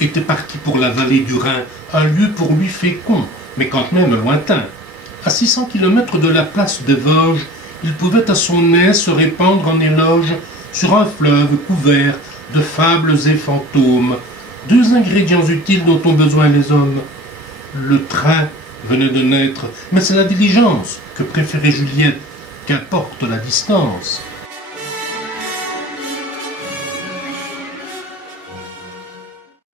était parti pour la vallée du Rhin, un lieu pour lui fécond, mais quand même lointain. À 600 kilomètres de la place des Vosges, il pouvait à son aise se répandre en éloges sur un fleuve couvert de fables et fantômes, deux ingrédients utiles dont ont besoin les hommes. Le train venait de naître, mais c'est la diligence que préférait Juliette, qu'importe la distance.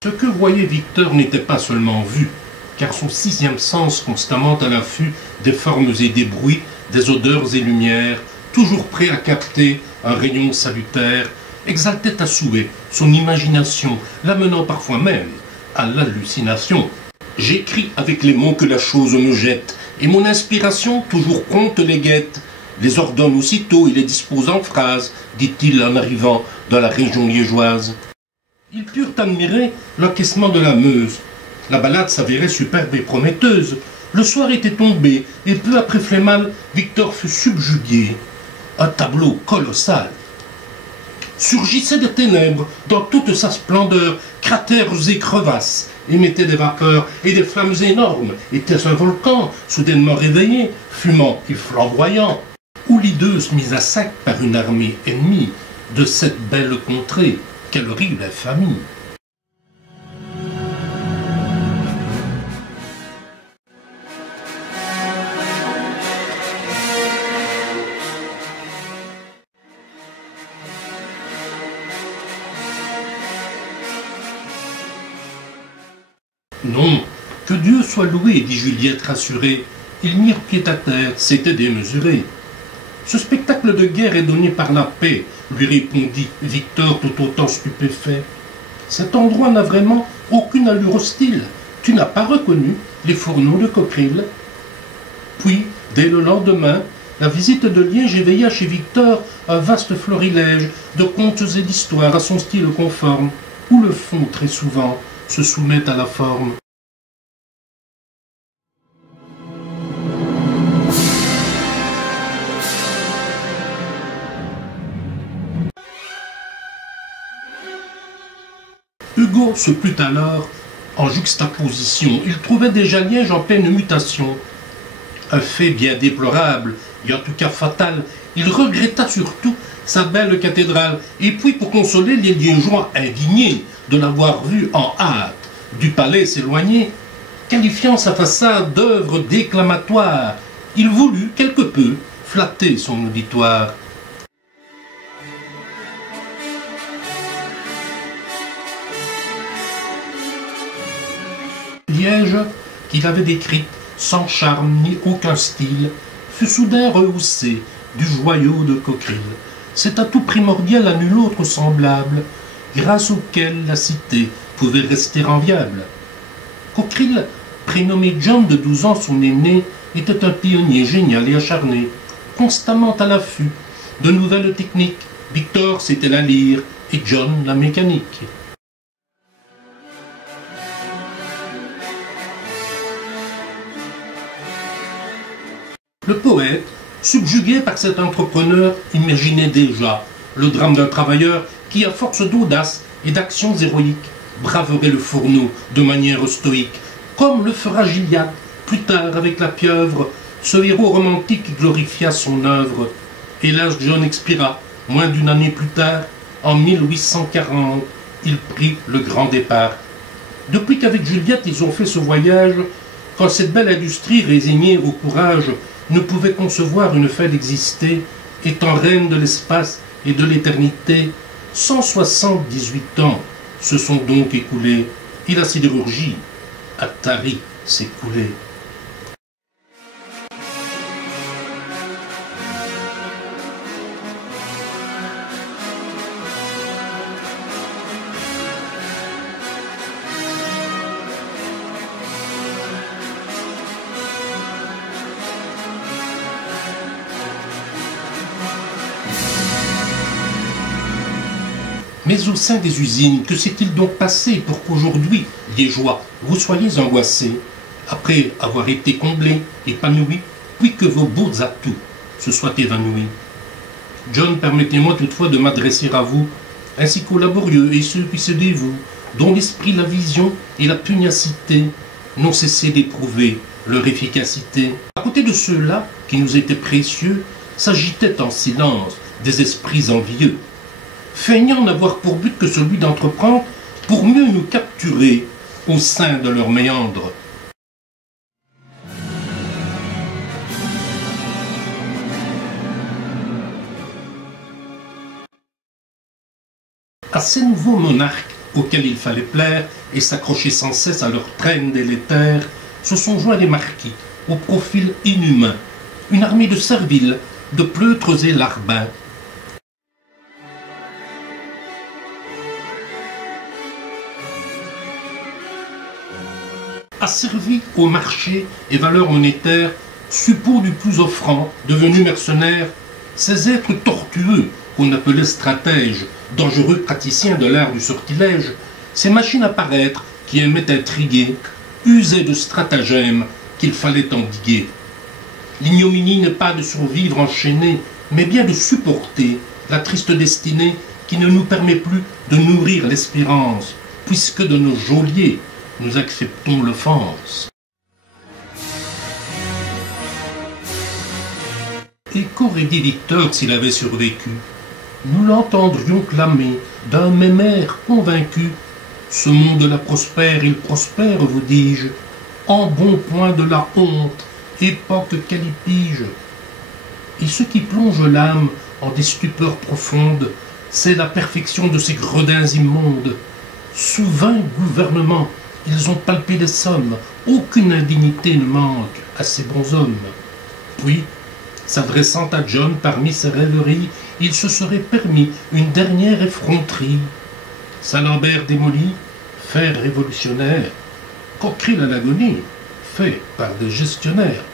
Ce que voyait Victor n'était pas seulement vu, car son sixième sens, constamment à l'affût des formes et des bruits, des odeurs et lumières, toujours prêt à capter un rayon salutaire, exaltait à souhait son imagination, l'amenant parfois même à l'hallucination. J'écris avec les mots que la chose me jette, et mon inspiration toujours prompte les guette, les ordonne aussitôt et les dispose en phrases, dit-il en arrivant dans la région liégeoise. Ils purent admirer l'encaissement de la Meuse. La balade s'avérait superbe et prometteuse. Le soir était tombé, et peu après Flémal, Victor fut subjugué. Un tableau colossal surgissait des ténèbres dans toute sa splendeur, cratères et crevasses, émettait des vapeurs et des flammes énormes. Était-ce un volcan, soudainement réveillé, fumant et flamboyant, ou l'hideuse mise à sac par une armée ennemie de cette belle contrée? Quelle horrible infamie! Non, que Dieu soit loué, dit Juliette rassurée. Ils mirent pied à terre, c'était démesuré. Ce spectacle de guerre est donné par la paix, lui répondit Victor tout autant stupéfait. Cet endroit n'a vraiment aucune allure hostile. Tu n'as pas reconnu les fourneaux de Coqueril? Puis, dès le lendemain, la visite de Liège éveilla chez Victor un vaste florilège de contes et d'histoires à son style conforme, où le fond, très souvent, se soumet à la forme. Hugo se plut alors en juxtaposition. Il trouvait déjà Liège en pleine mutation. Un fait bien déplorable, et en tout cas fatal. Il regretta surtout sa belle cathédrale. Et puis, pour consoler les Liégeois indignés de l'avoir vue en hâte du palais s'éloigner, qualifiant sa façade d'œuvre déclamatoire, il voulut quelque peu flatter son auditoire. Liège, qu'il avait décrite sans charme ni aucun style, fut soudain rehaussé du joyau de Coqueril. Cet atout primordial à nul autre semblable, grâce auquel la cité pouvait rester enviable. Coqueril, prénommé John de 12 ans, son aîné, était un pionnier génial et acharné, constamment à l'affût de nouvelles techniques. Victor, c'était la lyre et John, la mécanique. Le poète, subjugué par cet entrepreneur, imaginait déjà le drame d'un travailleur qui, à force d'audace et d'actions héroïques, braverait le fourneau de manière stoïque, comme le fera Gilliatt plus tard avec la pieuvre. Ce héros romantique glorifia son œuvre. Hélas, John expira moins d'une année plus tard. En 1840, il prit le grand départ. Depuis qu'avec Juliette ils ont fait ce voyage, quand cette belle industrie résignée au courage ne pouvait concevoir une fin d'exister, étant reine de l'espace et de l'éternité, 178 ans se sont donc écoulés, et la sidérurgie a tari s'écouler. Mais au sein des usines, que s'est-il donc passé pour qu'aujourd'hui, Liégeois, vous soyez angoissés, après avoir été comblés, épanouis, puis que vos beaux atouts se soient évanouis? John, permettez-moi toutefois de m'adresser à vous, ainsi qu'aux laborieux et ceux qui se dévouent dont l'esprit, la vision et la pugnacité n'ont cessé d'éprouver leur efficacité. À côté de ceux-là, qui nous étaient précieux, s'agitaient en silence des esprits envieux, feignant n'avoir pour but que celui d'entreprendre pour mieux nous capturer au sein de leurs méandres. À ces nouveaux monarques auxquels il fallait plaire et s'accrocher sans cesse à leur traîne délétère, se sont joints des marquis, au profil inhumain, une armée de serviles, de pleutres et larbins. Asservis au marché et valeurs monétaires, suppôts du plus offrant, devenus mercenaires, ces êtres tortueux qu'on appelait stratèges, dangereux praticiens de l'art du sortilège, ces machines à paraître qui aimaient intriguer, usaient de stratagèmes qu'il fallait endiguer. L'ignominie n'est pas de survivre enchaîné, mais bien de supporter la triste destinée qui ne nous permet plus de nourrir l'espérance, puisque de nos geôliers nous acceptons l'offense. Et qu'aurait dit Victor s'il avait survécu? Nous l'entendrions clamer d'un même air convaincu. Ce monde-là prospère, il prospère, vous dis-je, en bon point de la honte, époque qu'elle y pige. Et ce qui plonge l'âme en des stupeurs profondes, c'est la perfection de ces gredins immondes. Sous 20 gouvernements, ils ont palpé des sommes, aucune indignité ne manque à ces bons hommes. Puis, s'adressant à John parmi ses rêveries, il se serait permis une dernière effronterie. Saint-Lambert démoli, fait révolutionnaire, Coquerel à l'agonie, fait par des gestionnaires.